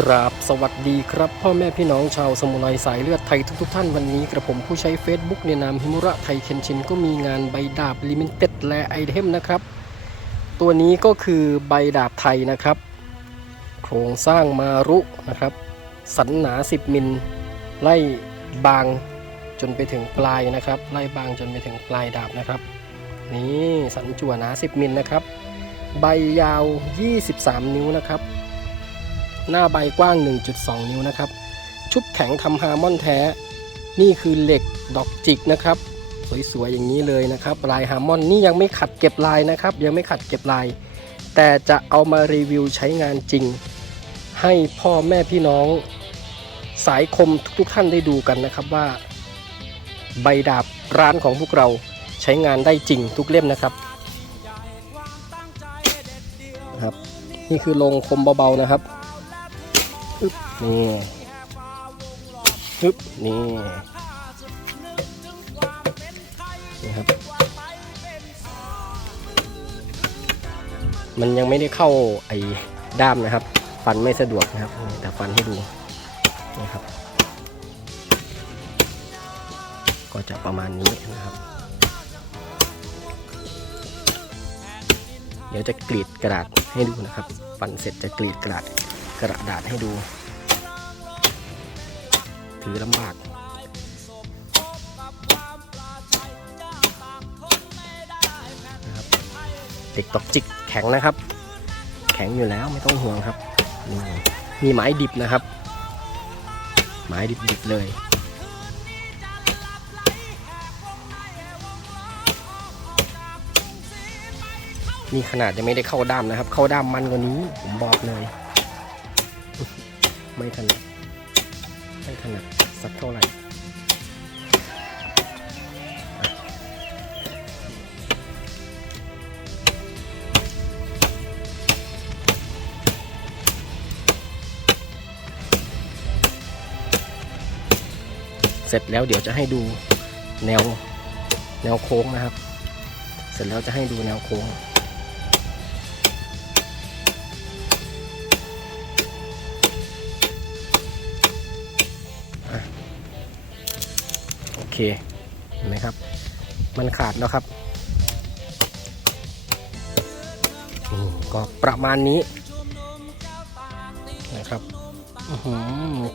กราบสวัสดีครับ พ่อแม่พี่น้องชาวสมุไรสายเลือดไทยทุกๆท่านวันนี้กระผมผู้ใช้ Facebook ในนามฮิมุระไทยเคนชินก็มีงานใบดาบลิมิเต็ดและไอเทมนะครับ ตัวนี้ก็คือใบดาบไทยนะครับ โครงสร้างมารุนะครับ สันหนา 10 มิล ไล่บางจนไปถึงปลายนะครับ ไล่บางจนไปถึงปลายดาบนะครับ นี่สันจั่วหนา 10 มิลนะครับ ใบยาว 23 นิ้วนะครับ หน้าใบกว้าง 1.2 นิ้วนะครับ ชุบแข็งทำฮาร์มอนแท้ นี่คือเหล็กดอกจิกนะครับ สวยๆอย่างนี้เลยนะครับ ลายฮาร์มอนนี่ยังไม่ขัดเก็บลายนะครับ ยังไม่ขัดเก็บลาย แต่จะเอามารีวิวใช้งานจริง ให้พ่อแม่พี่น้อง สายคมทุกๆท่านได้ดูกันนะครับว่า ใบดาบร้านของพวกเราใช้งานได้จริงทุกเล่มนะครับครับ นี่คือลงคมเบาๆนะครับ อึ๊บนี่อึ๊บนี่นี่ครับ มันยังไม่ได้เข้าไอ้ด้ามนะครับ ฟันไม่สะดวกนะครับ แต่ฟันให้ดูนี่ครับ ก็จะประมาณนี้นะครับ เดี๋ยวจะกรีดกระดาษให้ดูนะครับ ฟันเสร็จจะกรีดกระดาษ กระดาษให้ดู ถือลำบาก เด็กตอกจิกแข็งนะครับ แข็งอยู่แล้วไม่ต้องห่วงครับ มีไม้ดิบนะครับ ไม้ดิบๆเลยนี่ขนาดยังไม่ได้เข้าด้ามนะครับ เข้าด้ามมันกว่านี้ ผมบอกเลย ไม่ถนัดไม่ถนัดสักเท่าไหร่เสร็จแล้วเดี๋ยวจะให้ดูแนวแนวโค้งนะครับ เสร็จแล้วจะให้ดูแนวโค้ง เคเห็นไหมครับ มันขาดแล้วครับก็ประมาณนี้นะครับ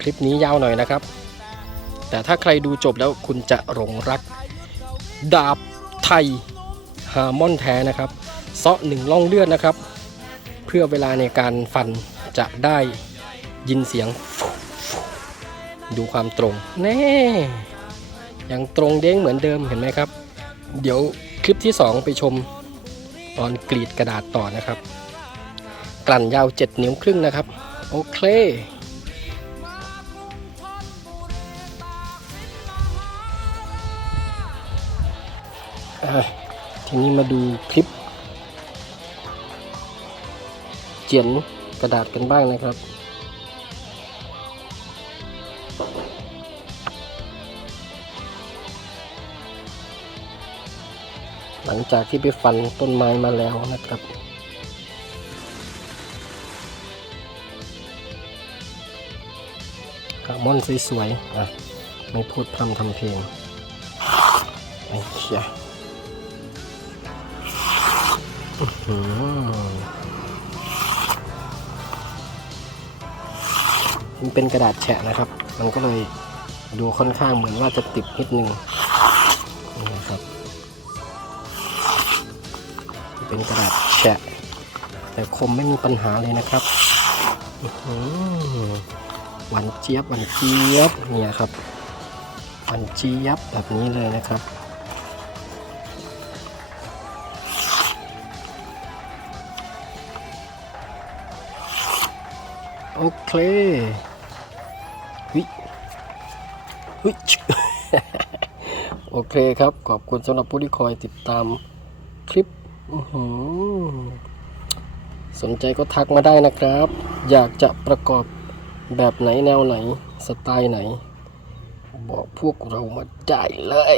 คลิปนี้ยาวหน่อยนะครับ แต่ถ้าใครดูจบแล้วคุณจะหลงรัก ดาบไทยฮาร์มอนแท้นะครับเซาะหนึ่งล่องเลือดนะครับ เพื่อเวลาในการฟันจะได้ยินเสียง ดูความตรง แน่ ยังตรงเด้งเหมือนเดิมเห็นไหมครับ เดี๋ยวคลิปที่ 2 ไปชมตอนกรีดกระดาษต่อนะครับ กลั่นยาว 7 นิ้วครึ่งนะครับ โอเคทีนี้มาดูคลิป เจียนกระดาษกันบ้างนะครับ ลังจากที่ไปฟันต้นไม้มาแล้วนะครับฮาร์มอนสวยๆอะ ไม่พูดพร่ำทำเพลง ไอ้เชี่ยมันเป็นกระดาษแฉะนะครับ มันก็เลยดูค่อนข้างเหมือนว่าจะติดนิดนึง เป็นกระดาษแฉะ แต่คมไม่มีปัญหาเลยนะครับหวานเจี๊ยบหวานเจี๊ยบเนี่ยครับหวานเจี๊ยบแบบนี้เลยนะครับโอเควิวิโอเคครับ ขอบคุณสำหรับผู้ที่คอยติดตามคลิป สนใจก็ทักมาได้นะครับ อยากจะประกอบแบบไหนแนวไหน สไตล์ไหน บอกพวกเรามาได้เลย